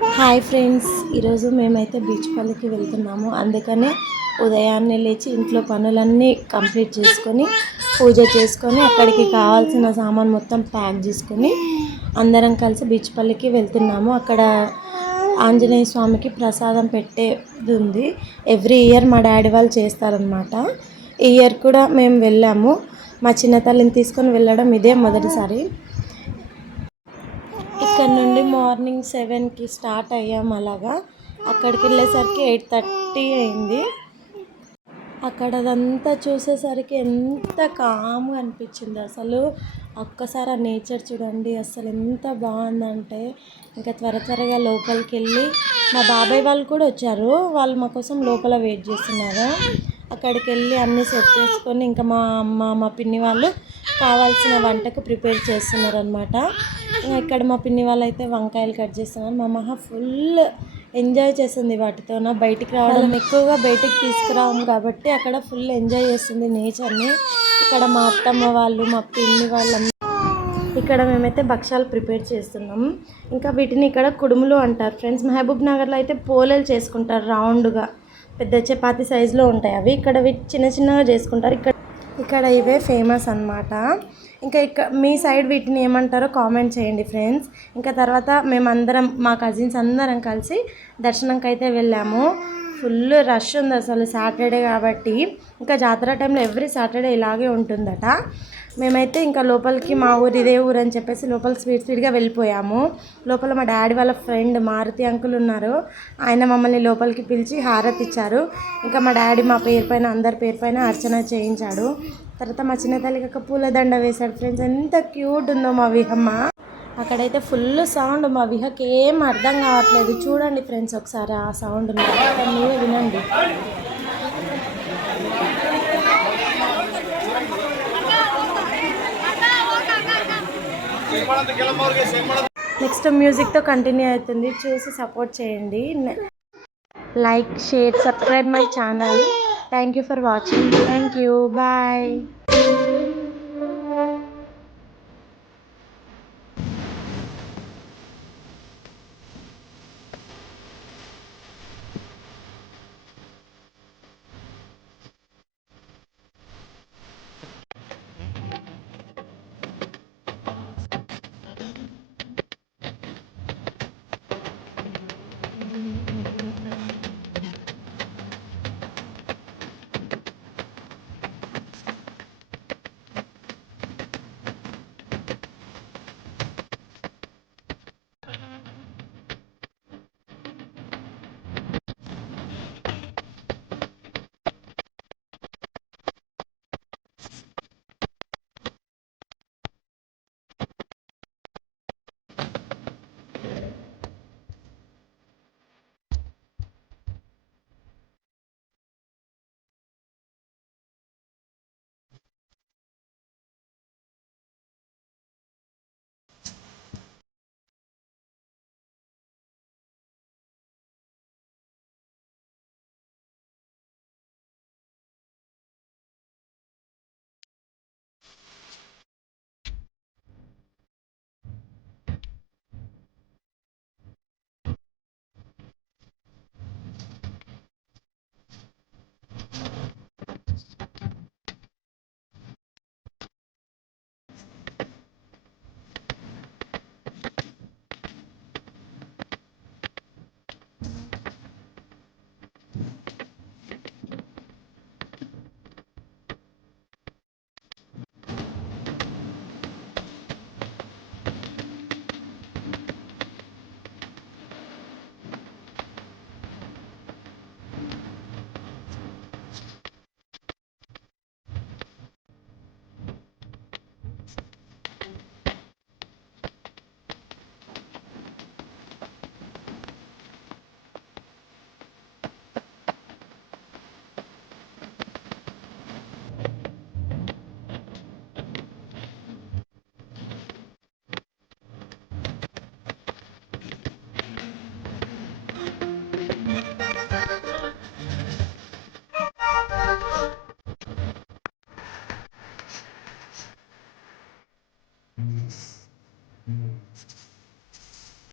Hi friends, ఈరోజు మేమైతే beach పల్లికి వెళ్తున్నాము. అందుకనే ఉదయాన్నే లేచి ఇంట్లో పనులన్నీ కంప్లీట్ చేసుకొని పూజ చేసుకొని అక్కడికి కావాల్సిన సామాన్ మొత్తం ప్యాక్ చేసుకొని అందరం కలిసి బీచ్ పల్లికి వెళ్తున్నాము. అక్కడ ఆంజనేయ స్వామికి ప్రసాదం పెట్టేది ఉంది. ఎవ్రీ ఇయర్ మా డాడీ వాళ్ళు చేస్తారనమాట. ఈ ఇయర్ కూడా మేము వెళ్ళాము. మా చిన్న తల్లిని తీసుకొని వెళ్ళడం ఇదే మొదటిసారి. ఇక్కడ నుండి మార్నింగ్ 7కి స్టార్ట్ అయ్యాము. అలాగా అక్కడికి వెళ్ళేసరికి 8:30 అయింది. అక్కడ అదంతా చూసేసరికి ఎంత కామ్గా అనిపించింది. అసలు ఒక్కసారి ఆ నేచర్ చూడండి, అసలు ఎంత బాగుందంటే ఇంకా త్వరగా లోపలికి వెళ్ళి మా బాబాయ్ వాళ్ళు కూడా వచ్చారు. వాళ్ళు మా కోసం లోపల వెయిట్ చేస్తున్నారు. అక్కడికి వెళ్ళి అన్నీ సెట్ చేసుకొని ఇంకా మా అమ్మ మా పిన్ని వాళ్ళు కావాల్సిన వంటకు ప్రిపేర్ చేస్తున్నారు అనమాట. ఇక్కడ మా పిన్ని వాళ్ళు అయితే వంకాయలు కట్ చేస్తున్నారు. మా అమ్మ ఫుల్ ఎంజాయ్ చేస్తుంది వాటితో. బయటికి రావడం ఎక్కువగా బయటికి తీసుకురాము కాబట్టి అక్కడ ఫుల్ ఎంజాయ్ చేస్తుంది నేచర్ని. ఇక్కడ మా అత్తమ్మ వాళ్ళు మా పిన్ని వాళ్ళందరూ ఇక్కడ మేమైతే భక్షాలు ప్రిపేర్ చేస్తున్నాం. ఇంకా వీటిని ఇక్కడ కుడుములు అంటారు ఫ్రెండ్స్. మహబూబ్ నగర్లో అయితే పోలేలు చేసుకుంటారు, రౌండ్గా పెద్ద చపాతీ సైజులో ఉంటాయి అవి. ఇక్కడ వీటి చిన్నగా చేసుకుంటారు. ఇక్కడ ఇవే ఫేమస్ అన్నమాట. ఇంకా మీ సైడ్ వీటిని ఏమంటారో కామెంట్ చేయండి ఫ్రెండ్స్. ఇంకా తర్వాత మేమందరం మా కజిన్స్ అందరం కలిసి దర్శనంకి అయితే వెళ్ళాము. ఫుల్ రష్ ఉంది అసలు, సాటర్డే కాబట్టి. ఇంకా జాతర టైంలో ఎవ్రీ సాటర్డే ఇలాగే ఉంటుందట. మేమైతే ఇంకా లోపలికి మా ఊరు ఇదే ఊరు అని చెప్పేసి లోపలికి స్పీడ్గా వెళ్ళిపోయాము. లోపల మా డాడీ వాళ్ళ ఫ్రెండ్ మారుతి అంకుల్ ఉన్నారు. ఆయన మమ్మల్ని లోపలికి పిలిచి హారతి ఇచ్చారు. ఇంకా మా డాడీ మా పేరు పైన అందరి పేరు పైన అర్చన చేయించాడు. తర్వాత మా చిన్న తల్లికి ఒక పూలదండ వేశాడు ఫ్రెండ్స్. ఎంత క్యూట్ ఉందో మా విహమ్మ. అక్కడైతే ఫుల్ సౌండ్, మా విహకి ఏం అర్థం కావట్లేదు. చూడండి ఫ్రెండ్స్ ఒకసారి ఆ సౌండ్ మీరే వినండి. నెక్స్ట్ మ్యూజిక్తో కంటిన్యూ అవుతుంది, చూసి సపోర్ట్ చేయండి. Like, share, subscribe my channel. Thank you for watching. Thank you, bye.